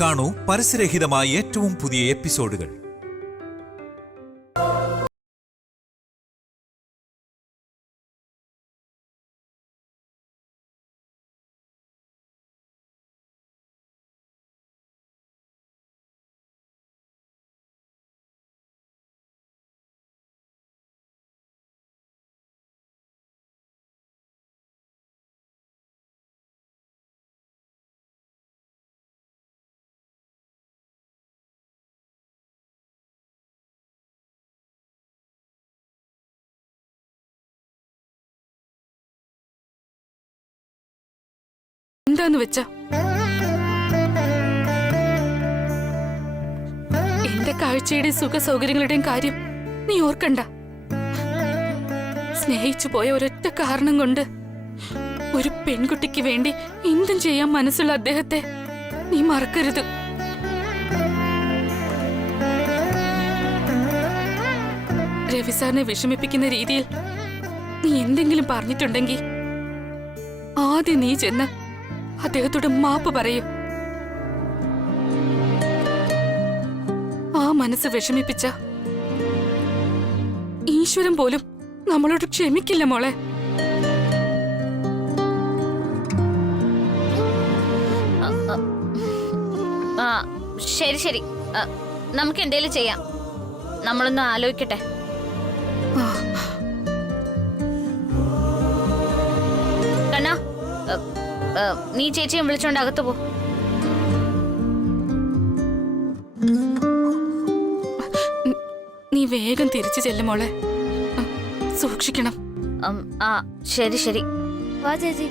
കാണൂ പരസ്യരഹിതമായ ഏറ്റവും പുതിയ എപ്പിസോഡുകൾ. എന്താന്ന് വെച്ച എന്റെ കാഴ്ചയുടെയും സുഖ സൗകര്യങ്ങളുടെയും കാര്യം നീ ഓർക്കണ്ട. സ്നേഹിച്ചു പോയ ഒരൊറ്റ കാരണം കൊണ്ട് ഒരു പെൺകുട്ടിക്ക് വേണ്ടി എന്തും ചെയ്യാൻ മനസ്സുള്ള അദ്ദേഹത്തെ നീ മറക്കരുത്. രവി സാറിനെ വിഷമിപ്പിക്കുന്ന രീതിയിൽ നീ എന്തെങ്കിലും പറഞ്ഞിട്ടുണ്ടെങ്കിൽ ആദ്യം നീ ചെന്ന് അദ്ദേഹത്തോട് മാപ്പ് പറയൂ. ആ മനസ്സ് വിഷമിപ്പിച്ച ഈശ്വരൻ പോലും നമ്മളോട് ക്ഷമിക്കില്ല മോളെ. ശരി ശരി, നമുക്ക് എന്തേലും ചെയ്യാം. നമ്മളൊന്ന് ആലോചിക്കട്ടെ. കണ്ണാ, നീ ചേച്ചിയെ വിളിച്ചോണ്ട് അകത്ത് പോ. നീ വേഗം തിരിച്ചു ചെല്ലും മോളെ, സൂക്ഷിക്കണം. ശരി ശരി, വാ ചേച്ചി.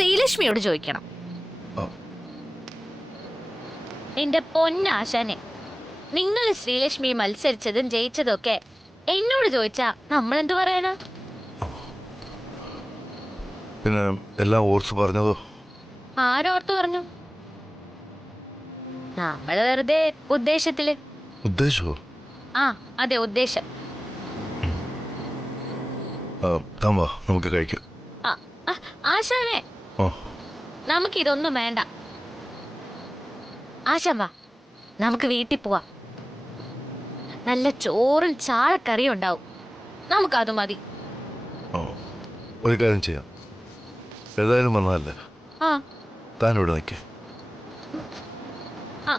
ശ്രീലക്ഷ്മിയോട് ചോദിക്കണം. ആ, എന്റെ പൊന്നാശാനെ, നിങ്ങൾ ശ്രീലക്ഷ്മി മത്സരിച്ചതും ജയിച്ചതും ഒക്കെ എന്നോട് ചോദിച്ചാ നമ്മൾ എന്തു പറയാനാ? പിന്നെ എല്ലാം ഓർത്ത് പറഞ്ഞതോ? ആരോർത്ത് പറഞ്ഞു? നമ്മള് വെറുതെ ഉദ്ദേശത്തില്. ഉദ്ദേശമോ? ആ അതെ, ഉദ്ദേശം. താൻ വാ, നമുക്ക് കഴിക്കാം. ആ, ആ, ആശാനെ, ആ, നമുക്കിതൊന്നും വേണ്ട. ആശാൻ വാ, നമുക്ക് വീട്ടിൽ പോവാം. നല്ല ചോറും ചാളക്കറിയും ഉണ്ടാവും. നമുക്കത് മതി. ആ, ഒരു കാര്യം ചെയ്യാം. ഏതായാലും വന്നതല്ലേ, ആ താൻ ഇവിടെ നിൽക്കേ. ആ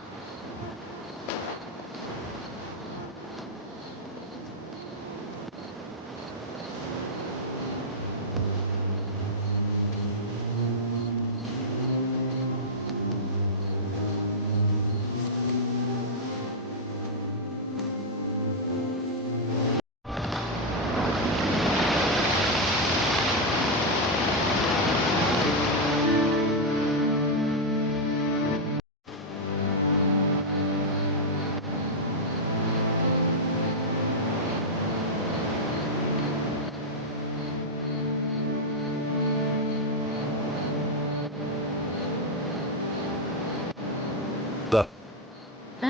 ദാ, ഏ?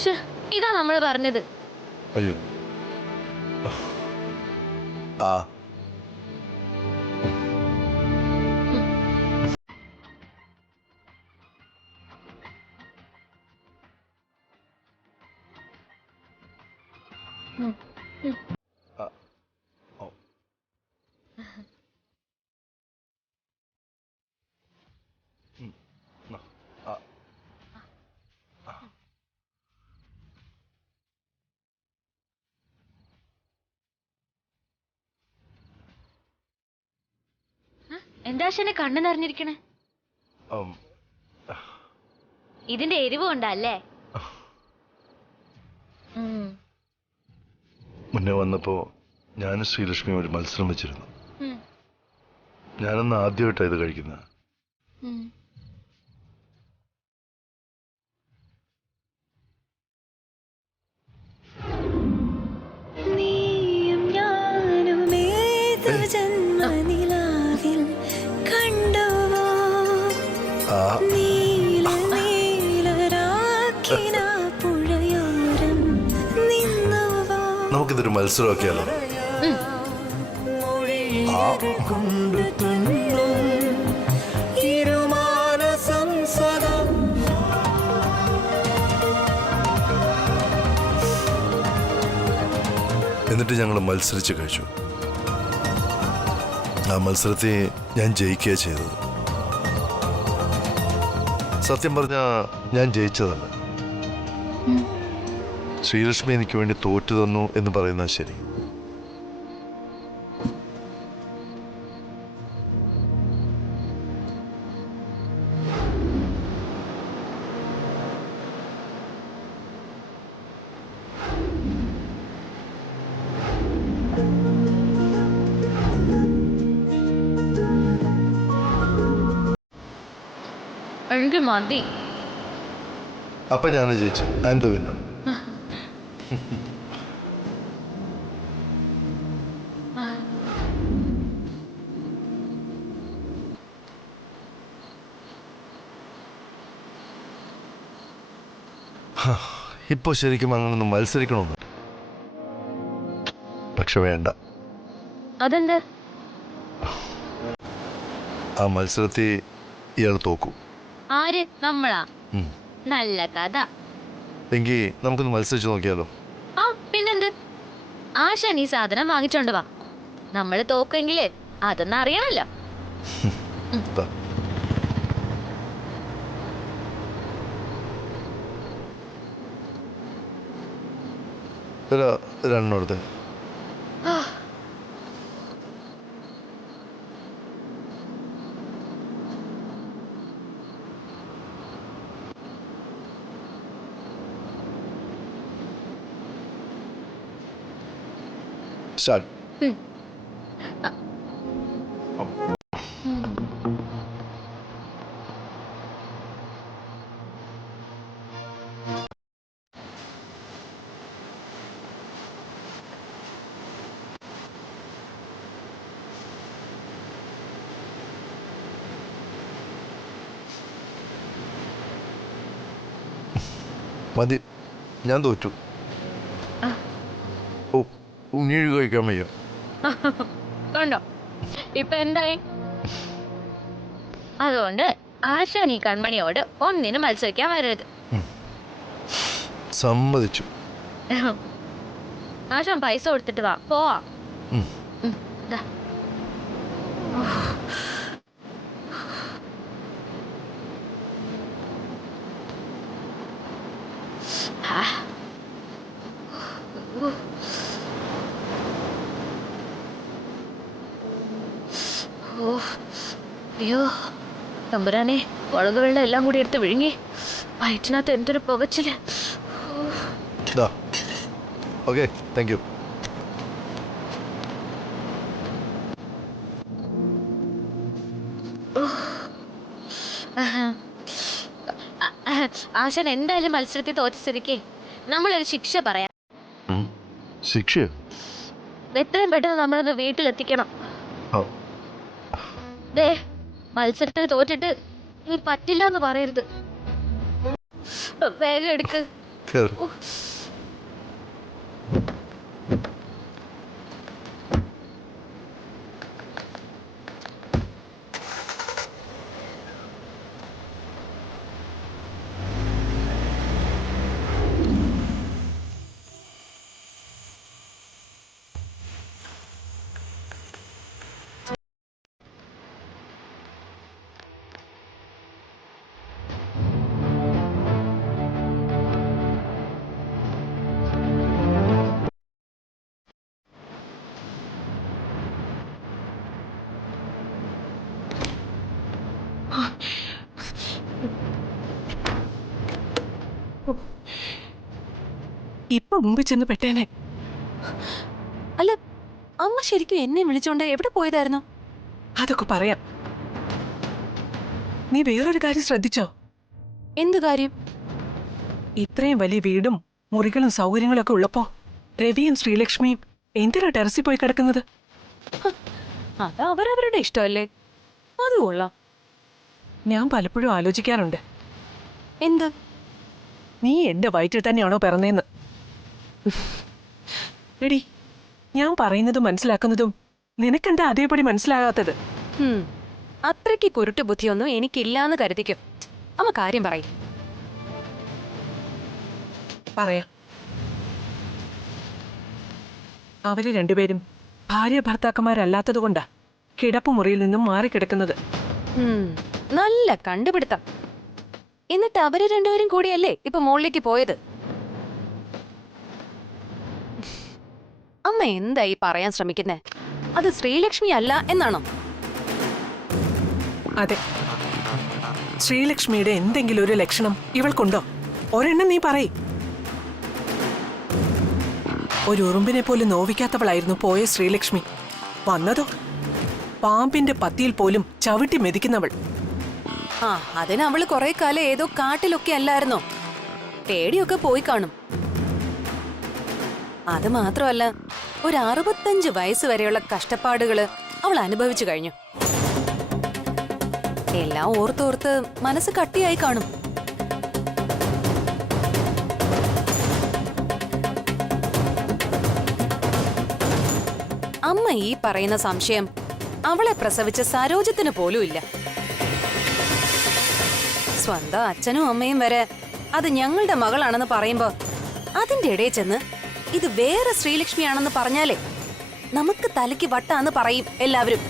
ശ്ശെ, ഇതാ നമ്മൾ പറഞ്ഞത്. അയ്യോ. ആ, ആ, ഓ. നാ, ആ, എന്താ ആശാനെ കണ്ണു നിറഞ്ഞിരിക്കണേ? ഉം, ഇതിന്റെ എരിവ് കൊണ്ടല്ലേ? മുന്നേ വന്നപ്പോ ഞാനും ശ്രീലക്ഷ്മിയും ഒരു മത്സരം വെച്ചിരുന്നു. ഞാനന്ന് ആദ്യമായിട്ടാണ് ഇത് കഴിക്കുന്നത്. ആ, നമുക്കിതൊരു മത്സരമൊക്കെയാലോ? ആ, എന്നിട്ട് ഞങ്ങൾ മത്സരിച്ച് കഴിച്ചു. ആ മത്സരത്തിൽ ഞാൻ ജയിക്കുകയാണ് ചെയ്തത്. സത്യം പറഞ്ഞ ഞാൻ ജയിച്ചതല്ല, ശ്രീലക്ഷ്മി എനിക്ക് വേണ്ടി തോറ്റു തന്നു എന്ന് പറയുന്നത് ശരി. എനിക്ക് മതി. അപ്പൊ ഞാൻ ജയിച്ചു. I am the winner. ഇപ്പൊ ശരിക്കും അങ്ങനൊന്നും മത്സരിക്കണമെന്നുണ്ട്, പക്ഷെ വേണ്ട. അതെന്ത്? ആ മത്സരത്തിൽ ഇയാൾ തോക്കൂ. ആര്? നമ്മളാ? ഉം. നല്ല കഥ. എങ്കിൽ നമുക്കൊന്ന് മത്സരിച്ച് നോക്കിയാലോ? ആ പിന്നെന്ത്? ആശാൻ ഈ സാധനം വാങ്ങിച്ചോണ്ട് വാ. നമ്മൾ തോക്കെങ്കിലേ അതൊന്നും അറിയണല്ലോ. ദാ. രണ്ടെടുത്ത്. സ്റ്റാർട്ട്. മതി, ഞാൻ തോറ്റു. ഓ, ഉണ്ണീഴ് കഴിക്കാൻ വയ്യ. കണ്ടോ ഇപ്പൊ എന്തായി? അതുകൊണ്ട് ആശാൻ ഈ കൺമണിയോട് ഒന്നിനും മത്സരിക്കാൻ വരരുത്. സമ്മതിച്ചു. ആശാൻ പൈസ കൊടുത്തിട്ട് വാ, പോവാ. ദാ. ആ. ഓ, അയ്യോ തമ്പുരാനെ, മുളക് വെള്ളം എല്ലാം കൂടി എടുത്ത് വിഴുങ്ങി. വയറ്റിനകത്ത് എന്തൊരു പുകച്ചില്. Okay, thank you. ആശാൻ എന്തായാലും മത്സരത്തിൽ തോറ്റ സ്ഥിതിക്ക് നമ്മളൊരു ശിക്ഷ പറയാം. ശിക്ഷയോ? എത്രയും പെട്ടെന്ന് നമ്മളത് വീട്ടിലെത്തിക്കണം. ദേ, മത്സരത്തിൽ തോറ്റിട്ട് നീ പറ്റില്ല എന്ന് പറയരുത്. വേഗം എടുക്ക്. ഇപ്പൊ മുമ്പിൽ ചെന്ന് പെട്ടേനെ. അല്ല, അമ്മ ശരിക്കും എന്നെ വിളിച്ചോണ്ട് എവിടെ പോയതായിരുന്നു? അതൊക്കെ പറയാം. നീ വേറൊരു കാര്യം ശ്രദ്ധിച്ചോ? എന്തു കാര്യം? ഇത്രയും വലിയ വീടും മുറികളും സൗകര്യങ്ങളും ഒക്കെ ഉള്ളപ്പോ രവിയും ശ്രീലക്ഷ്മിയും എന്തിനാ ടെറസിൽ പോയി കിടക്കുന്നത്? അത് അവരവരുടെ ഇഷ്ടമല്ലേ, അത് കൊള്ളാം. ഞാൻ പലപ്പോഴും ആലോചിക്കാറുണ്ട്, എന്ത്? നീ എന്റെ വയറ്റിൽ തന്നെയാണോ പിറന്നേന്ന്. എടി, ഞാൻ പറയുന്നതും മനസ്സിലാക്കുന്നതും നിനക്കെന്താ അതേപടി മനസ്സിലാകാത്തത്? അത്രയ്ക്ക് കുരുട്ട് ബുദ്ധിയൊന്നും എനിക്കില്ലാന്ന് കരുതിക്കും. അമ്മ കാര്യം പറയും. പറയാം. അവര് രണ്ടുപേരും ഭാര്യ ഭർത്താക്കന്മാരല്ലാത്തതുകൊണ്ടാ കിടപ്പുമുറിയിൽ നിന്നും മാറിക്കിടക്കുന്നത്. നല്ല കണ്ടുപിടുത്തം. എന്നിട്ട് അവര് രണ്ടുപേരും കൂടിയല്ലേ ഇപ്പൊ മുകളിലേക്ക് പോയത്? അമ്മ എന്തായി പറയാൻ ശ്രമിക്കുന്നേ? അത് ശ്രീലക്ഷ്മി അല്ല എന്നാണോ? അതെ, ശ്രീലക്ഷ്മിയുടെ എന്തെങ്കിലും ഒരു ലക്ഷണം ഇവൾക്കുണ്ടോ? ഒരെണ്ണം നീ പറയ്. ഒരു ഉറുമ്പിനെ പോലും നോവിക്കാത്തവളായിരുന്നു പോയ ശ്രീലക്ഷ്മി. വന്നതോ പാമ്പിന്റെ പത്തിയിൽ പോലും ചവിട്ടി മെതിക്കുന്നവൾ. അതിന് അവള് കുറെ കാലം ഏതോ കാട്ടിലൊക്കെ അല്ലായിരുന്നോ? പേടിയൊക്കെ പോയി കാണും. അത് മാത്രമല്ല, ഒരു 65 വയസ്സ് വരെയുള്ള കഷ്ടപ്പാടുകള് അവൾ അനുഭവിച്ചു കഴിഞ്ഞു. എല്ലാം ഓർത്തോർത്ത് മനസ്സ് കട്ടിയായി കാണും. അമ്മ ഈ പറയുന്ന സംശയം അവളെ പ്രസവിച്ച സരോജത്തിന് പോലും ഇല്ല. സ്വന്തം അച്ഛനും അമ്മയും വരെ അത് ഞങ്ങളുടെ മകളാണെന്ന് പറയുമ്പോ അതിന്റെ ഇടയിൽ ചെന്ന് ഇത് വേറെ ശ്രീലക്ഷ്മിയാണെന്ന് പറഞ്ഞാലേ നമുക്ക് തലയ്ക്ക് വട്ടാന്ന് പറയും എല്ലാവരും.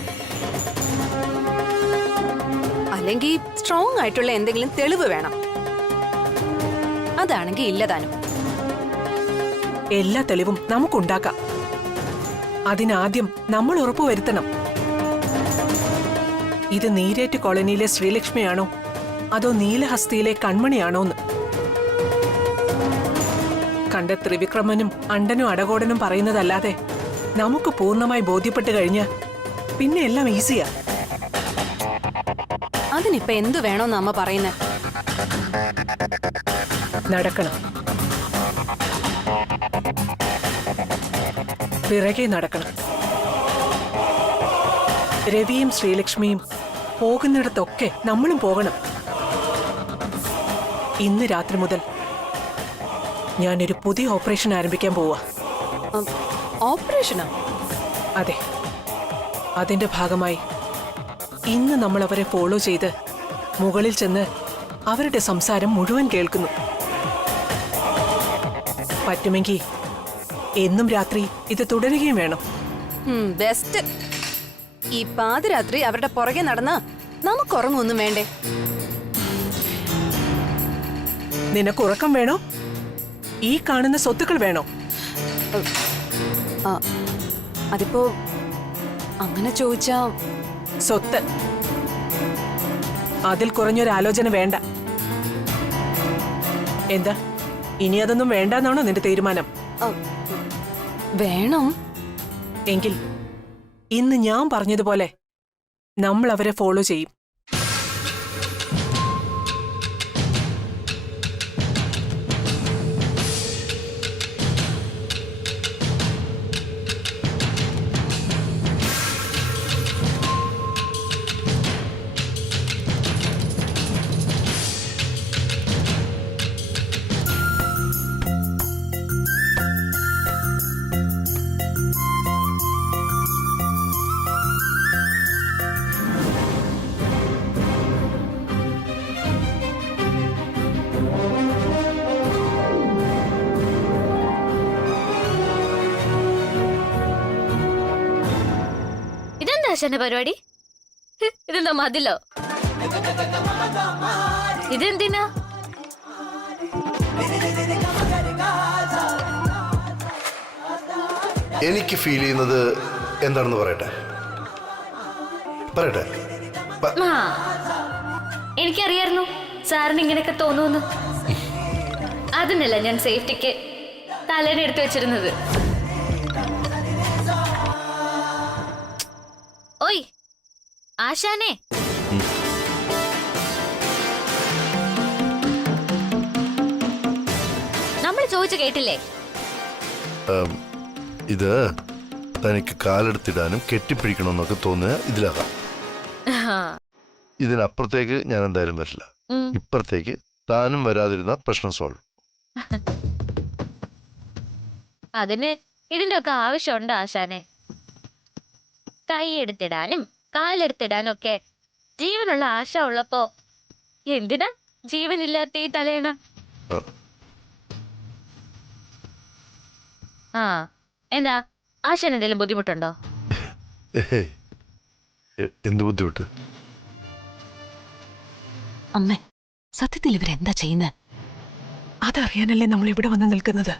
അല്ലെങ്കിൽ സ്ട്രോങ് ആയിട്ടുള്ള എന്തെങ്കിലും തെളിവ് വേണം. അതാണെങ്കിൽ ഇല്ലതാനും. എല്ലാ തെളിവും നമുക്കുണ്ടാക്കാം. അതിനാദ്യം നമ്മൾ ഉറപ്പുവരുത്തണം, ഇത് നീരേറ്റ് കോളനിയിലെ ശ്രീലക്ഷ്മിയാണോ അതോ നീലഹസ്തിയിലെ കൺമണിയാണോന്ന്. കണ്ട ത്രിവിക്രമനും അണ്ടനും അടകോടനും പറയുന്നതല്ലാതെ നമുക്ക് പൂർണ്ണമായി ബോധ്യപ്പെട്ട് കഴിഞ്ഞ പിന്നെ എല്ലാം ഈസിയാ. അതിനിപ്പോ എന്തു വേണോന്ന് അമ്മ പറയുന്നേ? നടക്കണം, പിറകെ നടക്കണം. രവിയും ശ്രീലക്ഷ്മിയും പോകുന്നിടത്തൊക്കെ നമ്മളും പോകണം. ഇന്ന് രാത്രി മുതൽ ഞാനൊരു പുതിയ ഓപ്പറേഷൻ ആരംഭിക്കാൻ പോവാ. ഓപ്പറേഷനോ? അതെ, അതിന്റെ ഭാഗമായി ഇന്ന് നമ്മൾ അവരെ ഫോളോ ചെയ്ത് മുകളിൽ ചെന്ന് അവരുടെ സംസാരം മുഴുവൻ കേൾക്കുന്നു. പറ്റുമെങ്കിൽ എന്നും രാത്രി ഇത് തുടരുകയും വേണം. ബെസ്റ്റ്. ഈ പാതിരാത്രി അവരുടെ പുറകെ നടന്ന നമുക്ക് ഉറങ്ങൊന്നും വേണ്ടേ? നിനക്ക് ഉറക്കം വേണോ? ഈ കാണുന്ന സ്വത്തുക്കൾ വേണോ? അതിപ്പോ അങ്ങനെ ചോദിച്ചാ സ്വത്ത്. അതിൽ കുറഞ്ഞൊരാലോചന വേണ്ട. എന്താ, ഇനി അതൊന്നും വേണ്ടെന്നാണോ നിന്റെ തീരുമാനം? വേണം. എങ്കിൽ ഇന്ന് ഞാൻ പറഞ്ഞതുപോലെ നമ്മൾ അവരെ ഫോളോ ചെയ്യും. ഇതെന്താ ആശാന്റെ പരിപാടി? ഇതെന്താ മതിലോ? ഇതെന്തിനാ? എനിക്ക് ഫീൽ ചെയ്യുന്നത് എന്താണെന്ന് പറയട്ടെ. ആ, എനിക്കറിയായിരുന്നു സാറിന് ഇങ്ങനെയൊക്കെ തോന്നുന്നു. അതിനല്ല ഞാൻ സേഫ്റ്റിക്ക് തലേനെ എടുത്തു വെച്ചിരുന്നത്. ഓയ് ആശാനെ, നമ്മൾ ചോദിച്ചു കേട്ടില്ലേ? ഇത് തനിക്ക് കാലെടുത്തിടാനും കെട്ടിപ്പിടിക്കണമെന്നൊക്കെ തോന്നുക ഇതിലാകാം. ഇതിനപ്പുറത്തേക്ക് ഞാൻ എന്തായാലും വരില്ല. ഇപ്പുറത്തേക്ക് താനും വരാതിരുന്ന പ്രശ്നം സോൾവ്. അതിന് ഇതിന്റെ ഒക്കെ ആവശ്യമുണ്ട് ആശാനെ? കൈയെടുത്തിടാനും കാലെടുത്തിടാനും ഒക്കെ ജീവനുള്ള ആശ ഉള്ളപ്പോ എന്തിനാ ജീവനില്ലാത്ത ഈ തലേണ? ആ, എന്താ ആശാൻ എന്തെങ്കിലും ബുദ്ധിമുട്ടുണ്ടോ? എന്ത് ബുദ്ധിമുട്ട്? അമ്മേ, സത്യത്തിൽ ഇവരെന്താ ചെയ്യുന്നത്? അതറിയാനല്ലേ നമ്മൾ ഇവിടെ വന്ന് നിൽക്കുന്നത്.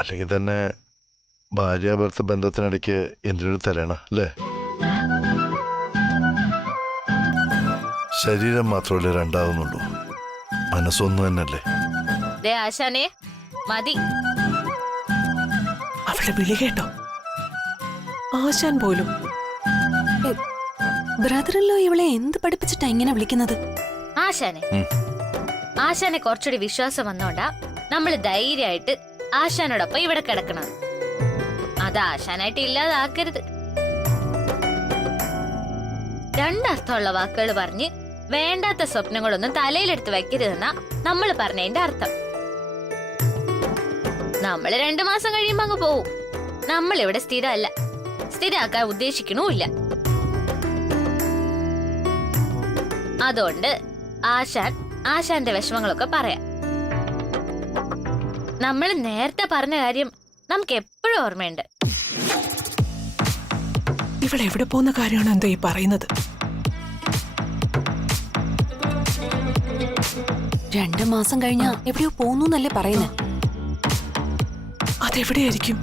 അല്ലെങ്കിൽ തന്നെ ഭാര്യാഭർത്ത ബന്ധത്തിനിടയ്ക്ക് എന്തിനൊരു തലേണ അല്ലേ? ശരീരം മാത്രമല്ലേ രണ്ടാകുന്നുള്ളൂ, മനസ്സൊന്നു തന്നെയല്ലേ? ആശാനെ മതി. അവളുടെ വിളി കേട്ടോ? ആശാൻ പോലും. ബ്രദറിലോ ഇവളെ എന്ത് പഠിപ്പിച്ചിട്ടാ ഇങ്ങനെ വിളിക്കുന്നത്? ആശാനെ കുറച്ചുകൂടി വിശ്വാസം വന്നോണ്ടാ നമ്മള് ധൈര്യമായിട്ട് ആശാനോടൊപ്പം ഇവിടെ കിടക്കണം. അത് ആശാനായിട്ട് ഇല്ലാതാക്കരുത്. രണ്ടർത്ഥമുള്ള വാക്കുകൾ പറഞ്ഞ് വേണ്ടാത്ത സ്വപ്നങ്ങളൊന്നും തലയിലെടുത്ത് വയ്ക്കരുതെന്നാ നമ്മൾ പറഞ്ഞതിന്റെ അർത്ഥം. നമ്മള് 2 മാസം കഴിയുമ്പോ അങ്ങ് പോവും. നമ്മളിവിടെ സ്ഥിരമല്ല, സ്ഥിരമാക്കാൻ ഉദ്ദേശിക്കണമില്ല. അതുകൊണ്ട് ആശാന്റെ വിഷമങ്ങളൊക്കെ പറയാം. നമ്മൾ നേരത്തെ പറഞ്ഞ കാര്യം നമുക്ക് എപ്പോഴും ഓർമ്മയുണ്ട്. ഇവളെവിടെ പോകുന്ന കാര്യമാണ് എന്തോ ഈ പറയുന്നത്? 2 മാസം കഴിഞ്ഞാ എവിടെയോ പോന്നൂന്നല്ലേ പറയുന്നേ? അതെവിടെയായിരിക്കും?